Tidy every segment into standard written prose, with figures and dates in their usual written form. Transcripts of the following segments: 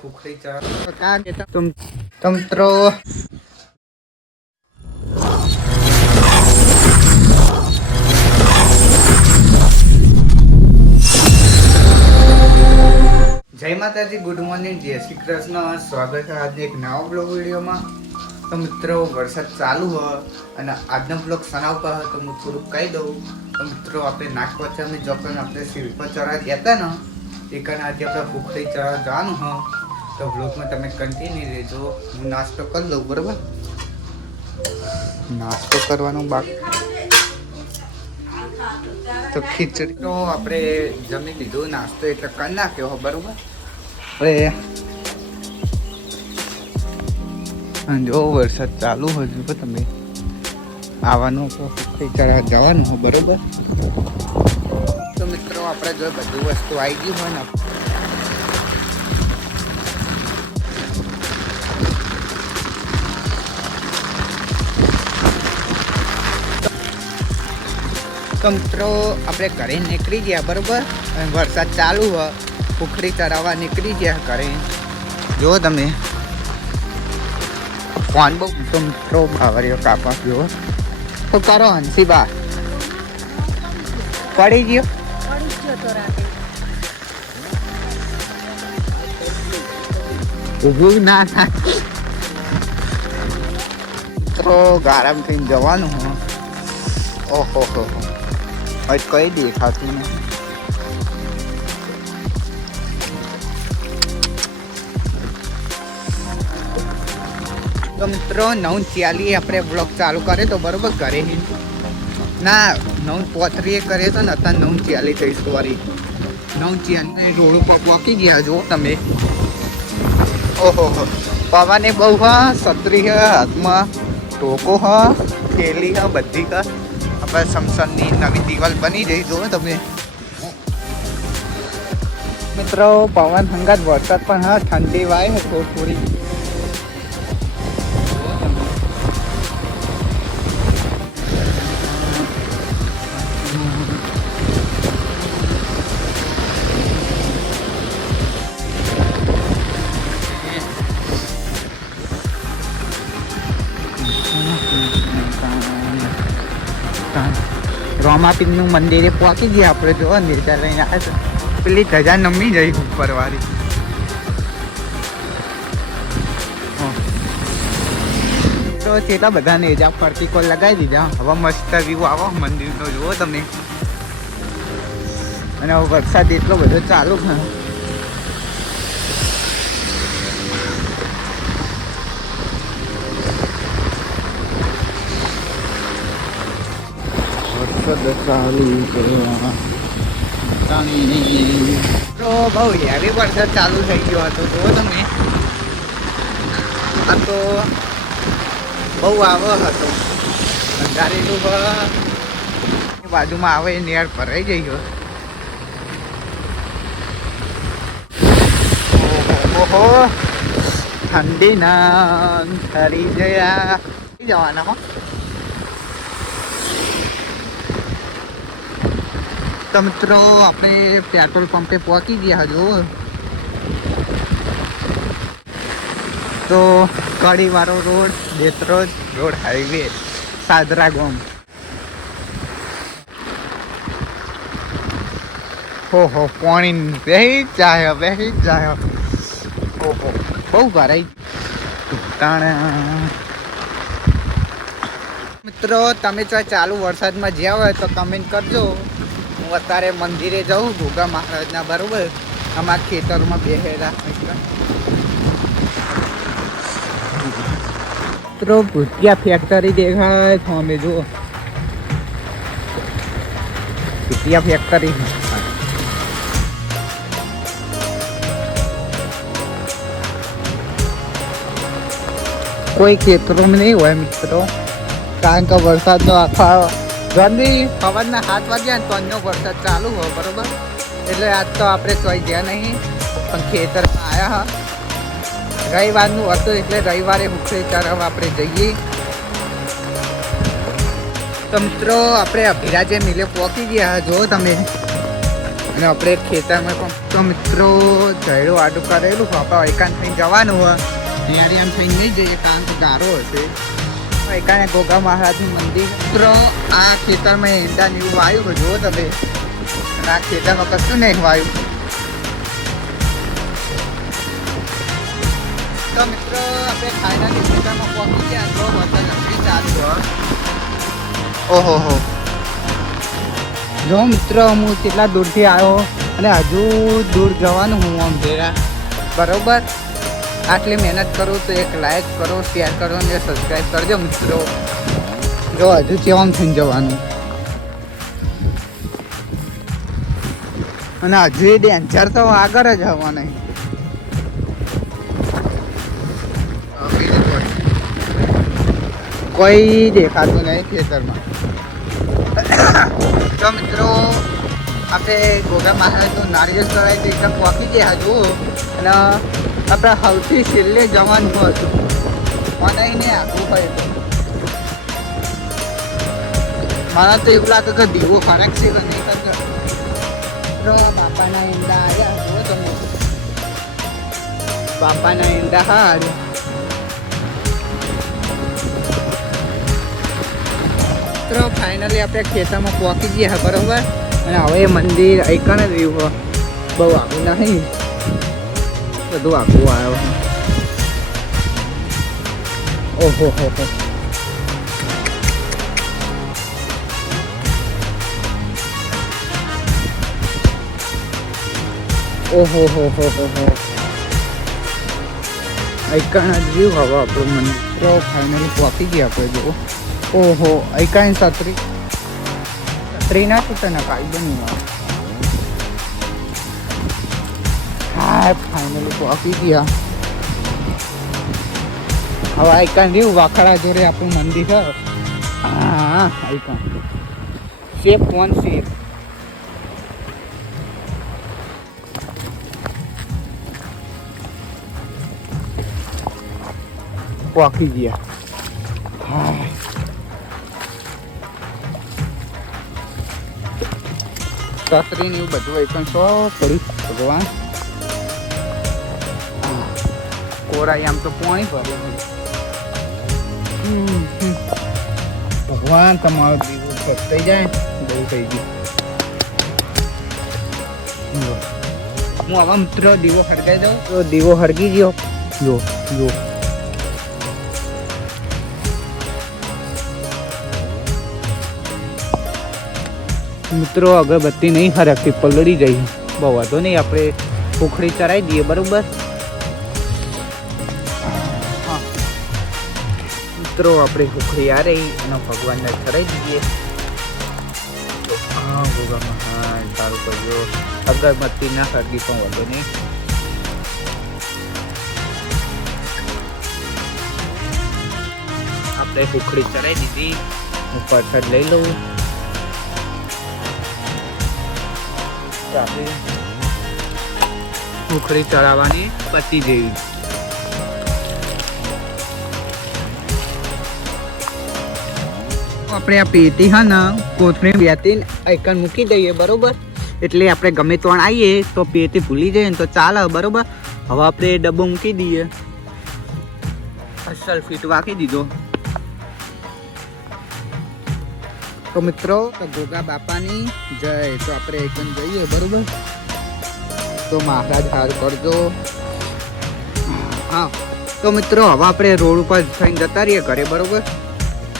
ફૂખડી ચા તંત્રો જય માતાજી, ગુડ મોર્નિંગ, જય શ્રી કૃષ્ણ. સ્વાગત છે આજે એક નવા બ્લોગ વિડીયોમાં. તો મિત્રો વરસાદ ચાલુ હ અને આજનો બ્લોગ સનાવ પર તો હું થોડુંક કહી દઉં. તો મિત્રો આપણે નાગપંચમી જોકન આપણે શિલ્પ ચડા ગયા હતા ને એ કારણ આજે આપણે ફૂખડી ચડા જવાનું હ. તો બ્લોગમાં તમે કન્ટિન્યુ રહેજો. હું નાસ્તો કરી લઉં, બરાબર? નાસ્તો કરવાનો બાકી તો ખીચડી તો આપણે જમી લીધું, નાસ્તો એટલે કરી નાખ્યો, બરાબર? જો વરસાદ ચાલુ હજુ પણ તમે આવવાનું ચડા જવાનું હો, બરોબર? તો મિત્રો આપણે જો બધું વસ્તુ આવી ગયું હોય ને તો મિત્રો આપણે ઘરે નીકળી ગયા, બરોબર? વરસાદ ચાલુ હોય, ફૂખડી ચડાવવા નીકળી ગયા ઘરે. જો તમે ફોન બહુ તો મિત્રો બાવરીઓ કાપા ગયો તો કરો હંસી બા પડી ગયો ઊભું ના થાય મિત્રો, ગારામ થઈને જવાનું હો. ઓહો હો હો કઈ દેખાતું નહીં. તો મિત્રો 9:40 આપણે બ્લોગ ચાલુ કરે તો બરોબર ઘરે ના 9:35 કરે તો ને અત્યારે 9:40 થઈ. સોરી 9:40 રોડ ઉપર પહોંચી ગયા. જો તમે ઓહો હો પવને બહુ હા, છત્રી હ હાથમાં, ટોકો હ, થેલી હ, બધી હ. આપણે સમસનની નવી દિવાલ બની જઈ. જો તમે મિત્રો પવન હંગાત વરસાદ પણ હા, ઠંડી વાય થોડી. રોમાપીરનું મંદિરે પહોંચી ગયા આપણે. જો નિર્જા લઈને આવ્યા છે, પેલી ધજા નમી જઈ ઉપરવાળી. તો કેટલા બધા નેજા ફરતી કોલ લગાવી દીધા. હવે મસ્ત વ્યૂ આવો મંદિરનો, જુઓ તમે. અને હવે વરસાદ એટલો બધો ચાલુ છે. તો બહુ હેવી વરસાદ ચાલુ થઈ ગયો હતો. જુઓ તમે, આ તો બહુ આવો હતો. અંધારેલું બાજુમાં આવે નેર ભરાઈ ગયો. ઓહો ઠંડી ના ઠરી ગયા જવાના હો. તો મિત્રો આપણે પેટ્રોલ પંપે પહોંચી ગયા. હજુ તો કડીવાળો રોડ, દેત્રોજ રોડ હાઈવે, સાદરા ગામ. ઓહો પાણી બેહી જાય ઓહો બહુ ભરાઈ. મિત્રો તમે ચાલુ વરસાદમાં જ્યાં હોય તો કમેન્ટ કરજો. હું અત્યારે મંદિરે જાઉં ગોગા મહારાજના, બરોબર? અમારા ખેતરમાં બેહેલા મિત્રો ભૂતિયા ફેક્ટરી દેખાય તો અમે જુઓ ભૂતિયા ફેક્ટરી. કોઈ ખેતરોમાં નહીં હોય મિત્રો, કારણ કે વરસાદનો આખા ગંદી સવારના 7 વાગ્યા ને તોનો વરસાદ ચાલુ હોય, બરોબર? એટલે આજ તો આપણે કોઈ ગયા નહીં, પણ ખેતરમાં આવ્યા હા. રવિવારનું હતું એટલે રવિવારે ફૂખડી ચડાવવા આપણે જઈએ. તો મિત્રો આપણે અભિરાજે મિલે પહોંચી ગયા. જો તમે અને આપણે ખેતરમાં પણ તો મિત્રો ઝાડું આડું કરેલું આપણે એકાંત થઈને જવાનું હોય ત્યારે એમ થઈને નહીં જઈએ કારણ કે ગારો હશે એકાને ગોગા મહારાજનું મંદિર મિત્રો આ ખેતરમાં ઈંડા ને એવું વાયું જુઓ તમે અને આ ખેતરમાં કશું નહીં વાયું તો મિત્રો આપણે ફાઇનલી ખેતરમાં પહોંચી ગયા તો વરસાદ નથી ચાલુ ઓહો હો જો મિત્રો હું કેટલા દૂરથી આવ્યો અને હજુ દૂર જવાનું હું આમ ભેરા બરોબર આટલી મહેનત કરું તો એક લાઈક કરો શેર કરો અને સબસ્ક્રાઈબ કરજો મિત્રો જો હજુ કેવામ થઈને જવાનું અને હજુ એ ડેન્જર તો આગળ જ આવવા નહીં કોઈ દેખાતું નહીં ખેતરમાં તો મિત્રો આપણે ગોગા મહારાજનું નારિયેળ ચડાવી એકદમ પહોંચી ગયા હજુ અને આપણે સૌથી છેલ્લે જવાનું હતું મને ને આખું પડ્યું મને તો એવું લાગે કે દીવો ફરક છે કે નહીં કરતો બાપાના ઈંડા આવ્યા જુઓ તમે બાપાના ઈંડા હા મિત્રો ફાઇનલી આપણે ખેતરમાં પહોંચી ગયા બરોબર અને હવે મંદિર એકણ જ રહ્યું બહુ આગું નહીં બધું આગું આવ્યો ઓહો હો હો ઓહો હો હો હો હો એકણ જ રહ્યું હવે આપણું મંદિર ફાઇનલી પહોંચી ગયા આપણે જુઓ ઓહો ऐकायन छत्री ना तूने काई बनी हाँ फाइनली पहुंची गया अब ऐकान रही वाखड़ा जोड़े अपन मंदिर है हाँ ऐकान शेप वन शेप पहुंची गया हाँ छतरी ने બધું પણ સો પડી ભગવાન કોરાઈ આમ તો પાણી ભરે ભગવાન તમારો દીવો ફસાઈ જાય બહુ થઈ ગયું હું આવા મિત્ર દીવો હરગાઈ દઉં તો દીવો હરગી ગયો જો જો મિત્રો અગરબત્તી નહીં હરકતી પલળી ગઈ બહુ વાંધો નહીં આપણે પોખડી ચરાવી દઈએ બરોબર હા મિત્રો આપણે પોખડી આ રહી અને ભગવાનને ચરાવી દઈએ હા ભગવાન હા સારું કરજો અગરબત્તી ના હરગી પણ વાંધો નહીં આપણે પોખડી ચરાવી દીધી હું પ્રસાદ લઈ લઉં ઉખડી ચડાવવાની પતી જેવી આપણે આ પેટી હા ને કોથળી બેતી આઈકન મૂકી દઈએ બરોબર એટલે આપણે ગમે તો આવીએ તો પેટી ભૂલી જઈએ ને તો ચાલે બરોબર હવે આપણે ડબ્બો મૂકી દઈએ અસલ ફીટ વાકી દીધો તો મિત્રો ગોગા બાપાની જય તો આપણે એકદમ જઈએ બરોબર તો મહારાજ હાર કરજો હા તો મિત્રો હવે આપણે રોડ ઉપર થઈને જતા રહીએ ઘરે બરોબર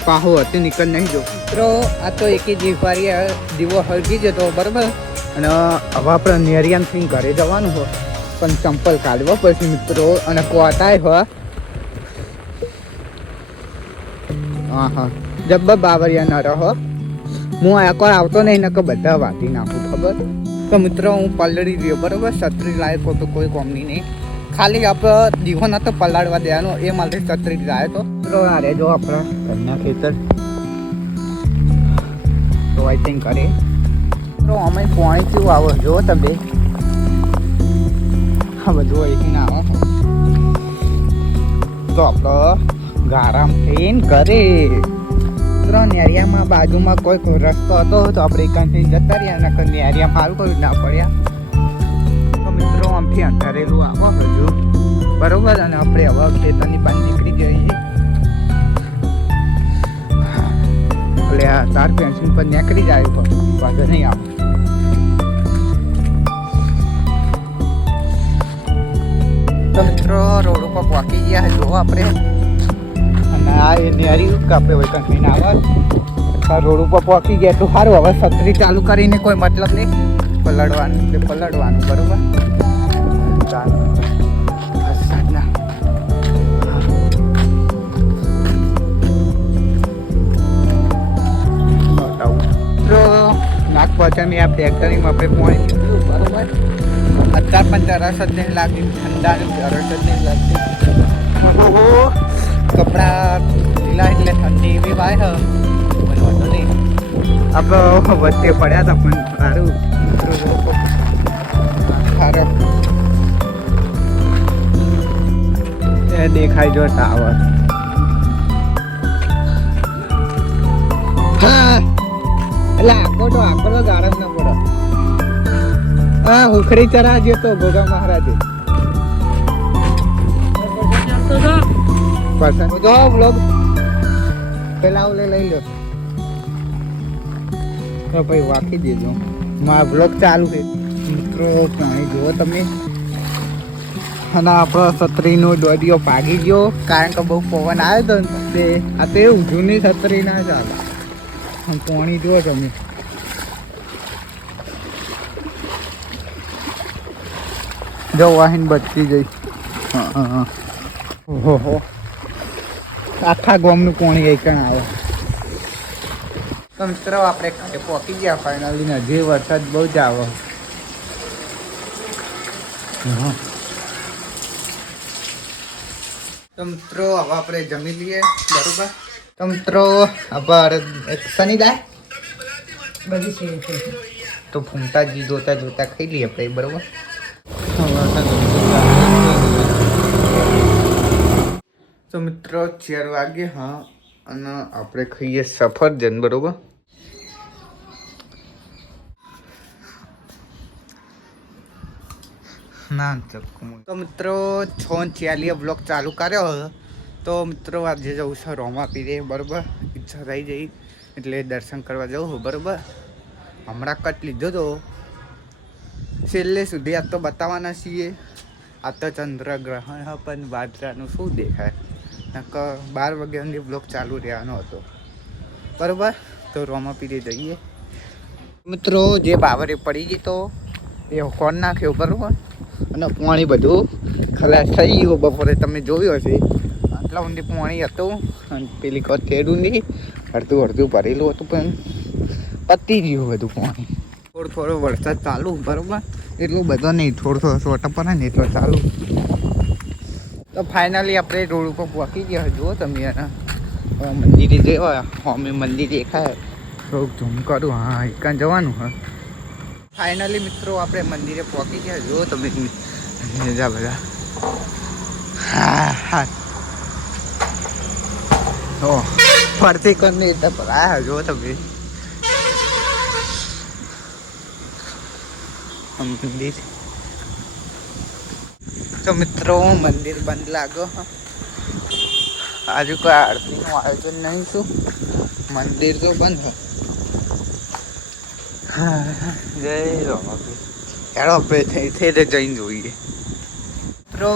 પાહો હતી નીકળ નહીં જો મિત્રો આ તો એકી દીવો હળગી જતો બરોબર અને હવે આપણે નેરિયામ થઈને ઘરે જવાનું હોય પણ ચંપલ કાઢવા પછી મિત્રો અને કોટાય હોય હા હા જબ્બર બાબરિયા ન રહો હું આ કોઈ આવતો નહીં ને કે બધા વાટી નાખું ખબર તો મિત્રો હું પલળી રહ્યો બરાબર છત્રી લાયક તો કોઈ કોમની નહીં ખાલી આપણે દીવો નતો પલાળવા દેવાનો એ માટે છત્રી લાયો તો મિત્રો આ રે જો આપણા ઘરના ખેતર તો આઈ થિંક કરે તો અમે પાણી કેવું આવો જો તમે હા બધું અહીંથી ના આવો તો આપણે ગારામ થઈને કરે તો મિત્રો નેરિયામાં બાજુમાં કોઈક રસ્તો હતો તો આપણે એકાંતથી જતા રહ્યા અને નેરિયામાં હાલ કોઈ ના પડ્યા. તો મિત્રો આમથી અંધારેલું આવો હજુ બરોબર. અને આપણે હવે ખેતરની બહાર નીકળી જઈએ. એટલે આ તાર પેન્સિલ પર નીકળી જાય પણ વાંધો નહીં આવે. તો મિત્રો રોડ ઉપર પહોંચી ગયા જો આપણે. અને આ એ નેરી કાપે હોય કંઈ ના આવે. રોડ ઉપર પહોંચી ગયા તો સારું. હવે છત્રી ચાલુ કરીને કોઈ મતલબ નહીં. પલળવાનું એટલે પલળવાનું બરોબર. નાક પહોંચા મેં આ ફેક્ટરીમાં આપણે પહોંચી ગયું બરોબર. અત્યારે પણ તરસ જ નહીં લાગતી. ઠંડાની તરસ જ નહીં લાગતી. કપડા લીલા એટલે ઠંડી એવી વાય વાંધો નહીં. આપણે વચ્ચે પડ્યા હતા પણ સારું સારું એ દેખાય જો ટાવર. હા એટલે આખો તો ગાળમ ના પડે. હા ઉખડી ચરાજ્યો તો ભોગા મહારાજે જો બ્લોગ પેલા ઓલે લઈ લો તો ભાઈ વાંકી દેજો. મારા બ્લોગ ચાલુ છે મિત્રો. પાણી જુઓ તમે. અને આપણો છત્રીનો દોડીઓ ભાગી ગયો કારણ કે બહુ પવન આવ્યો હતો તે. આ તો એવું જૂની છત્રી ના ચાલે. પાણી જુઓ તમે. જો વાહીન બચી ગઈ. ઓહો આખા ગામનું પાણી એકણ આવે. તો મિત્રો આપણે ઘરે પહોંચી ગયા ફાઇનલી. ને હજી વરસાદ બહુ જ આવે. તો મિત્રો હવે આપણે જમી લઈએ બરોબર. તો મિત્રો હવે શનિ જાય બધી તો ફૂમતાજી જોતા જોતા ખાઈ લઈએ આપણે બરોબર. તો મિત્રો 4 વાગે. હા અને આપણે ખાઈએ સફરજન બરોબર. ના તો મિત્રો 6:40 બ્લોગ ચાલુ કર્યો. તો મિત્રો આજે જવું છે રોમાપીરે બરોબર. ઈચ્છા થઈ જઈ એટલે દર્શન કરવા જવું બરોબર. હમણાં કટ લીધો તો છેલ્લે સુધી આ તો બતાવવાના છીએ. આ તો ચંદ્રગ્રહણ પણ વાદળાનું શું દેખાય. નકર 12 વાગ્યા સુધી બ્લોગ ચાલુ રહેવાનો હતો બરોબર. તો રોમાપીરે જઈએ મિત્રો. જે બાવરે પડી ગઈ તો એ કોણ નાખ્યો બરોબર. અને પાણી બધું ખલાસ થઈ ગયું બપોરે તમે જોયું હશે. આટલા ઊંડી પાણી હતું. અને પેલી કોત થેડું નહીં અડધું ભરેલું હતું પણ પતી ગયું બધું પાણી. થોડો વરસાદ ચાલુ બરોબર. એટલો બધો નહીં. થોડો છોટા પડે ને એટલો ચાલુ. તો ફાઇનલી આપણે રોડ ઉપર પહોંચી ગયા. જુઓ તમે મંદિરે જેવા અમે મંદિર દેખાય. થોડુંક ઝૂમ કરું. હા એકન જવાનું હા. ફાઇનલી મિત્રો આપણે મંદિરે પહોંચી ગયા. જુઓ તમે જા બધા. હા હા તો ફરતી કરીને એટલે ભરાયા. જુઓ તમે મંદિર. તો મિત્રો મંદિર બંધ લાગો. આજુ કોઈ આરતીનું આયોજન નહીં. શું મંદિર તો બંધ. હા જય રોમાપીર. હેડો આપણે થઈ જઈને જોઈએ. મિત્રો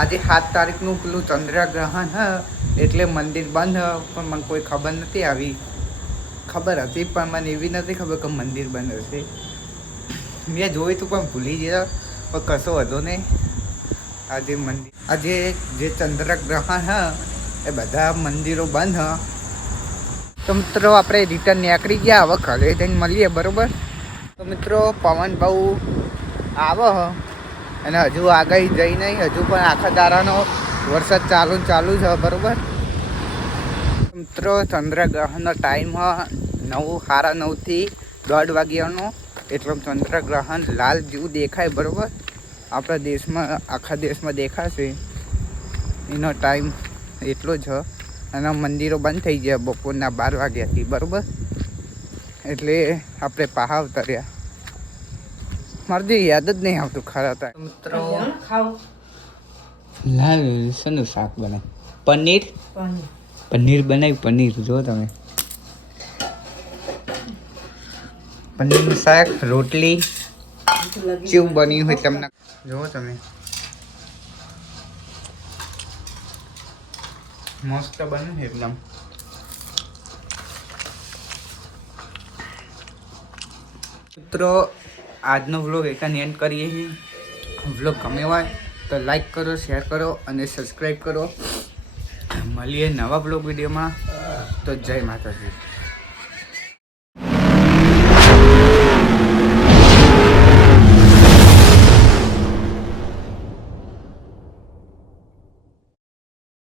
આજે 7 તારીખનું પેલું ચંદ્રગ્રહણ હ એટલે મંદિર બંધ. પણ મને કોઈ ખબર નથી આવી. ખબર હતી પણ મને એવી નથી ખબર કે મંદિર બંધ હશે. મેં જોયું તું પણ ભૂલી ગયા. પણ કશો વધો નહીં. આજે જે ચંદ્રગ્રહણ હ એ બધા મંદિરો બંધ હ. તો મિત્રો આપણે રિટર્ન નીકળી ગયા. હવે ઘરે જઈને મળીએ બરોબર. તો મિત્રો પવન બહુ આવે હ અને હજુ આગળ જઈ નહીં. હજુ પણ આખા દાડાનો વરસાદ ચાલુ છે બરોબર. મિત્રો ચંદ્રગ્રહણનો ટાઈમ હ 9:30 થી 1:30 વાગ્યાનો. એટલો ચંદ્રગ્રહણ લાલ જેવું દેખાય બરોબર. આપણા દેશમાં આખા દેશમાં દેખાશે. એનો ટાઈમ એટલો જ અને મંદિરો બંધ થઈ ગયા બપોરના 12 વાગ્યાથી, બરાબર. એટલે આપણે પાહા ઉતર્યા. મારે જે યાદ જ નહીં આવતું ખરા હતા. મિત્રો લાલ શેનું શાક બને? પનીર બનાવ્યું. પનીર જો તમે, પનીરનું શાક, રોટલી કેવું બન્યું હોય તમને જુઓ તમે. મસ્ત બન્યું છે એકદમ. મિત્રો આજનો વ્લોગ એકાને એન્ડ કરીએ છીએ. વ્લોગ ગમે હોય તો લાઈક કરો, શેર કરો અને સબસ્ક્રાઈબ કરો. મળીએ નવા વ્લોગ વિડીયોમાં. તો જય માતાજી.